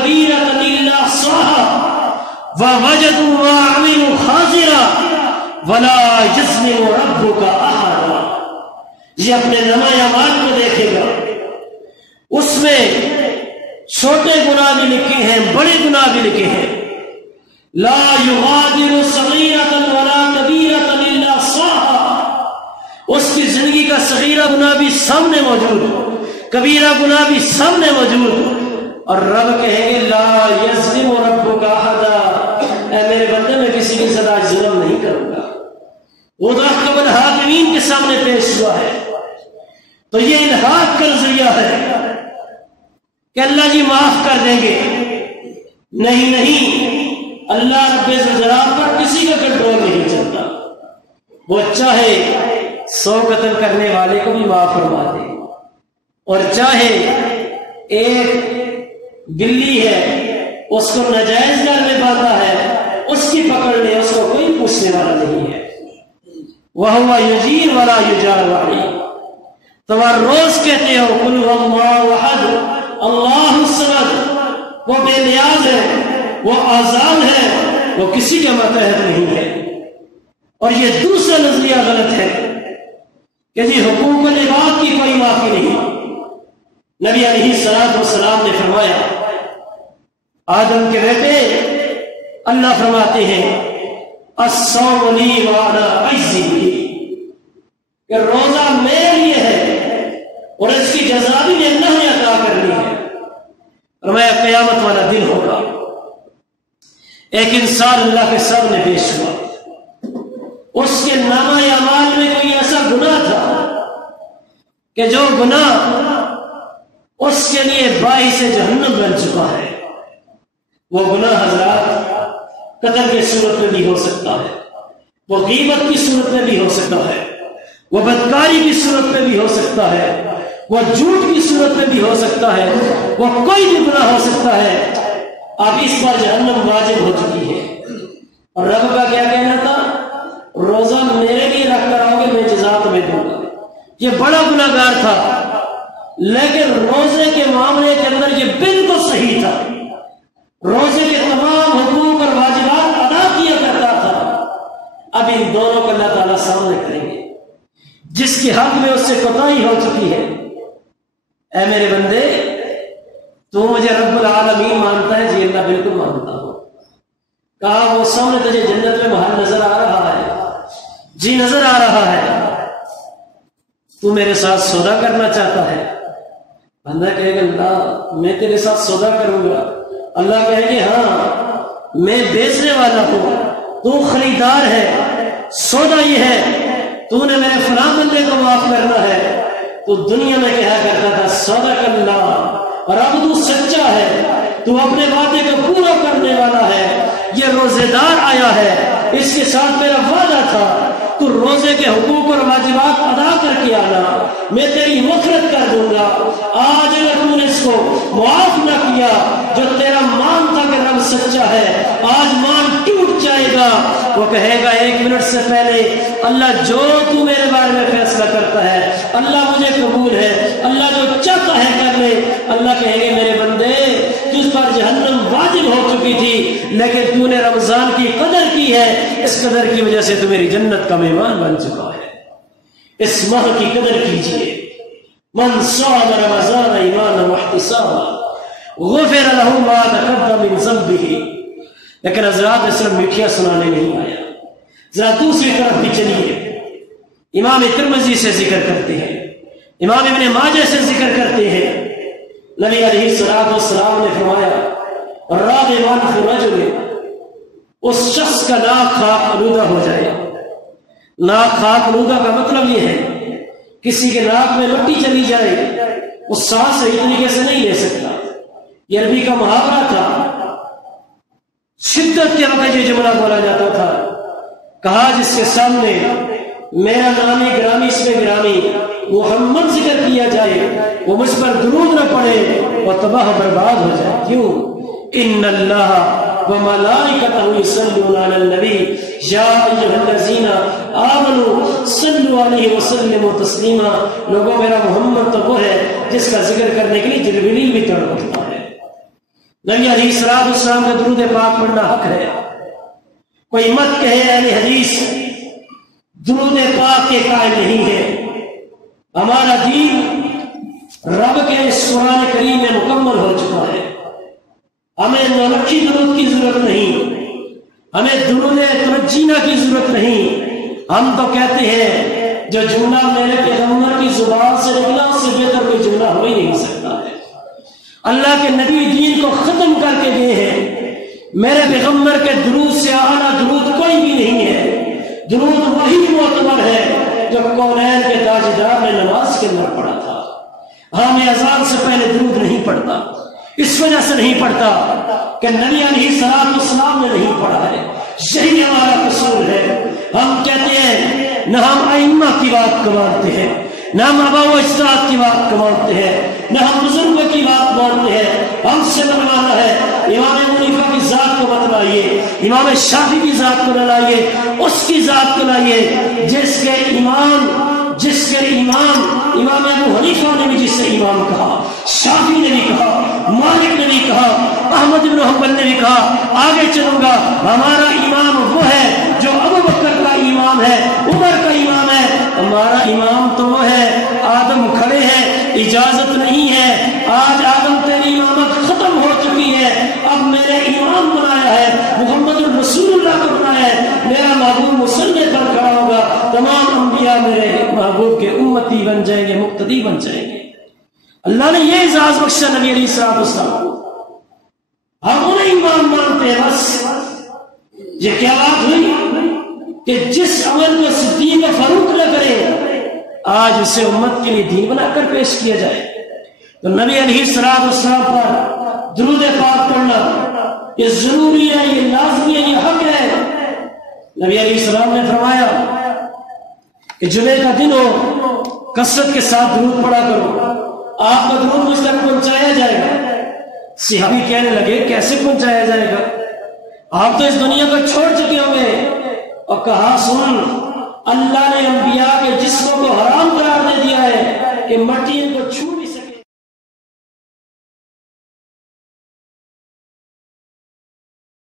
كبيرة إلا أحصاها ووجدوا ما عملوا حاضرا ولا يظلم ربك أحدا. یہ اپنے نامہ اعمال کو دیکھے گا، اس میں چھوٹے گناہ بھی لکھے ہیں، بڑے گناہ بھی لکھے ہیں. لا يغادر صغيرة ولا كبيرة إلا أحصاها. اس کی زندگی کا صغیرہ گناہ بھی سامنے موجود، کبیرہ گناہ بھی سامنے موجود. اور رب کہیں گے لا یظلم ربک احدا، اے میرے بندے میں کسی کے ساتھ آج ظلم نہیں کروں گا. وہ تو احکم الحاکمین کے سامنے پیش ہوا ہے. تو یہ الحاق کا نظریہ ہے کہ اللہ جی معاف کر دیں گے. نہیں نہیں، اللہ رب الجلال پر کسی کا کنٹرول نہیں چلتا. وہ چاہے 100 قتل کرنے والے کو بھی معاف فرما دے، اور چاہے ایک بلی ہے اس کو ناجائز گھر میں باندھا ہے، اس کی پکڑ لے، اس کو کوئی پوچھنے والا نہیں ہے. وَهُوَ يُجِيرُ وَلَا يُجَارُ عَلَيْهِ. تم ہر روز کہتے ہو قُلْ هُوَ اللَّهُ أَحَدٌ اللَّهُ الصَّمَدُ. وہ بے نیاز ہے، وہ آزاد ہے، وہ کسی کے ماتحت نہیں ہے. اور یہ دوسرا نظریہ غلط ہے کہ جی حقوق العباد کی کوئی معافی نہیں. نبی علیہ الصلوۃ والسلام نے فرمایا، آدم کے بیٹے، اللہ فرماتے ہیں الصوم لی وانا اجزی بہ، کہ روزہ میرے لیے ہے اور اس کی جزا بھی اللہ نے عطا کرنی ہے. فرمایا قیامت والا دن ہوگا، ایک انسان اللہ کے سامنے پیش ہوا، اس کے نامہ اعمال میں کوئی ایسا گناہ تھا کہ جو گناہ اس کے لیے باعث جہنم بن چکا ہے. وہ گناہ حضرات قتل کی صورت میں بھی ہو سکتا ہے، وہ غیبت کی صورت میں بھی ہو سکتا ہے، وہ بدکاری کی صورت میں بھی ہو سکتا ہے، وہ جھوٹ کی صورت میں بھی ہو سکتا ہے، وہ کوئی بھی گناہ ہو سکتا ہے. اب اس پر جہنم واجب ہو چکی ہے. اور رب کا کیا کہنا تھا؟ روزہ میرے لیے رکھ کر آؤ گے، میں جزا تمہیں دوں گا. یہ بڑا گناہ گار تھا، لیکن روزے کے معاملے کے اندر یہ بالکل صحیح تھا. روزے کے تمام حقوق اور واجبات ادا کیا کرتا تھا. اب ان دونوں کو اللہ تعالیٰ سامنے کریں گے. جس کے حق میں اس سے کوتاہی ہو چکی ہے، اے میرے بندے تو مجھے رب العالمین مانتا ہے؟ جی اللہ بالکل مانتا ہوں. کہا وہ سامنے تجھے جنت میں محل نظر آ رہا ہے؟ جی نظر آ رہا ہے. تو میرے ساتھ سودا کرنا چاہتا ہے؟ بندہ کہے گا اللہ میں تیرے ساتھ سودا کروں گا. اللہ کہے گے ہاں میں بیچنے والا ہوں، تو خریدار ہے. سودا یہ ہے تو نے میرے فلاں بندے کو معاف کرنا ہے. تو دنیا میں کہا کرتا تھا صدق اللہ، اور اب تو سچا ہے، تو اپنے وعدے کو پورا کرنے والا ہے. یہ روزے دار آیا ہے، اس کے ساتھ میرا وعدہ تھا تو روزے کے حقوق اور واجبات ادا کر کے آنا، میں تیری مغفرت کر دوں گا. آج اگر تو نے اس کو معاف نہ کیا، جو تیرا مان تھا کہ رب سچا ہے، آج مان ٹوٹ جائے گا. وہ کہے گا 1 منٹ سے پہلے اللہ جو تو میرے بارے میں فیصلہ کرتا ہے اللہ مجھے قبول ہے، اللہ جو چاہتا ہے کر لے. اللہ کہیں گے میرے بندے تجھ پر جہنم واجب ہو چکی تھی، لیکن تو نے رمضان کی قدر کی ہے، اس قدر کی وجہ سے تو میری جنت کا مہمان بن چکا ہے. اس ماہ کی قدر کیجیے. من صام رمضان ایمانا واحتسابا غفر له ما تقدم من ذنبه. لیکن حضرات نے صرف میٹھیاں سنانے نہیں آیا، ذرا دوسری طرف بھی چلیے. امام ترمذی سے ذکر کرتے ہیں، امام ابن ماجہ سے ذکر کرتے ہیں، نبی علیہ الصلوۃ والسلام نے فرمایا راغب فی الرجل، اس شخص کا ناک خاک آلودہ ہو جائے. ناک خاک آلودہ کا مطلب یہ ہے کسی کے ناک میں مٹی چلی جائے، وہ سانس صحیح طریقے سے نہیں لے سکتا. یہ عربی کا محاورہ تھا. شدت کے وقت یہ جملہ بولا جاتا تھا. کہا جس کے سامنے میرا نامی گرامی اس میں گرامی محمد ذکر کیا جائے، وہ مجھ پر درود نہ پڑے، وہ تباہ برباد ہو جائے. کیوں؟ ان اللہ وملائکتہ یصلون علی النبی یا ایھا الذین آمنوا صلوا علیہ وسلموا تسلیما. لوگوں میرا محمد تو وہ ہے جس کا ذکر کرنے کے لیے جبریل بھی تڑپتا ہے. نبی علیہ السلام کا درود پاک پڑھنا حق ہے. کوئی مت کہے اہل حدیث درود پاک کے قائل نہیں ہے. ہمارا دین رب کے اس قرآن کریم میں مکمل ہو چکا ہے. ہمیں نولکھی درود کی ضرورت نہیں، ہمیں درود ترجینا کی ضرورت نہیں. ہم تو کہتے ہیں جو جملہ میرے پیغمبر کی زبان سے نکلا اس سے بہتر کوئی جملہ ہو ہی نہیں سکتا ہے. اللہ کے نبی دین کو ختم کر کے گئے ہیں. میرے پیغمبر کے درود سے اعلیٰ درود کوئی بھی نہیں ہے. درود وہی معتبر ہے جو کونین کے تاجدار نے نماز کے اندر پڑھا تھا. ہاں میں اذان سے پہلے درود نہیں پڑھتا، اس وجہ سے نہیں پڑھتا کہ نبی علیہ السلام نے نہیں پڑھا ہے. یہی ہمارا قصور ہے. ہم کہتے ہیں نہ ہم ائمہ کی بات کو مانتے ہیں، نہ ہم آباء و اجداد کی بات کو مانتے ہیں، نہ ہم بزرگوں کی بات مانتے ہیں. ہم سے منوانا ہے امام حنیفہ کی ذات کو مت لائیے، امام شافعی کی ذات کو نہ لائیے، اس کی ذات کو لائیے جس کے امام امام ابو حنیفہ نے بھی جس سے امام کہا، شافعی نے بھی کہا، مالک نے بھی کہا، احمد بن حنبل نے بھی کہا. آگے چلوں گا. ہمارا امام وہ ہے جو ابو بکر کا امام ہے، عمر کا امام ہے. ہمارا امام تو وہ ہے آدم کھڑے ہیں، اجازت نہیں ہے. آج آدم تیری امامت ختم ہو چکی ہے، اب میرے امام بنایا ہے، محمد الرسول اللہ کو بنایا ہے. میرا محبوب مصلی پر کھڑا ہوگا، تمام انبیاء میرے محبوب کے امتی بن جائیں گے، مقتدی بن جائیں گے. اللہ نے یہ اعزاز بخشا نبی علیہ السلام کو. ہم انہیں امام مانتے ہیں. بس یہ کیا بات ہوئی کہ جس عمل کو صدیق فاروق نہ کرے آج اسے امت کے لیے دین بنا کر پیش کیا جائے. تو نبی علیہ السلام پر درود پاک پڑھنا یہ ضروری ہے، یہ لازمی ہے، یہ حق ہے. نبی علیہ السلام نے فرمایا کہ جمعے کا دن ہو کثرت کے ساتھ درود پڑھا کرو، آپ کا درود مجھ تک پہنچایا جائے گا. صحابی کہنے لگے کیسے پہنچایا جائے گا؟ آپ تو اس دنیا کو چھوڑ چکے ہوں گے. اور کہا سن، اللہ نے انبیاء کے جسموں کو حرام قرار دے دیا ہے کہ مٹی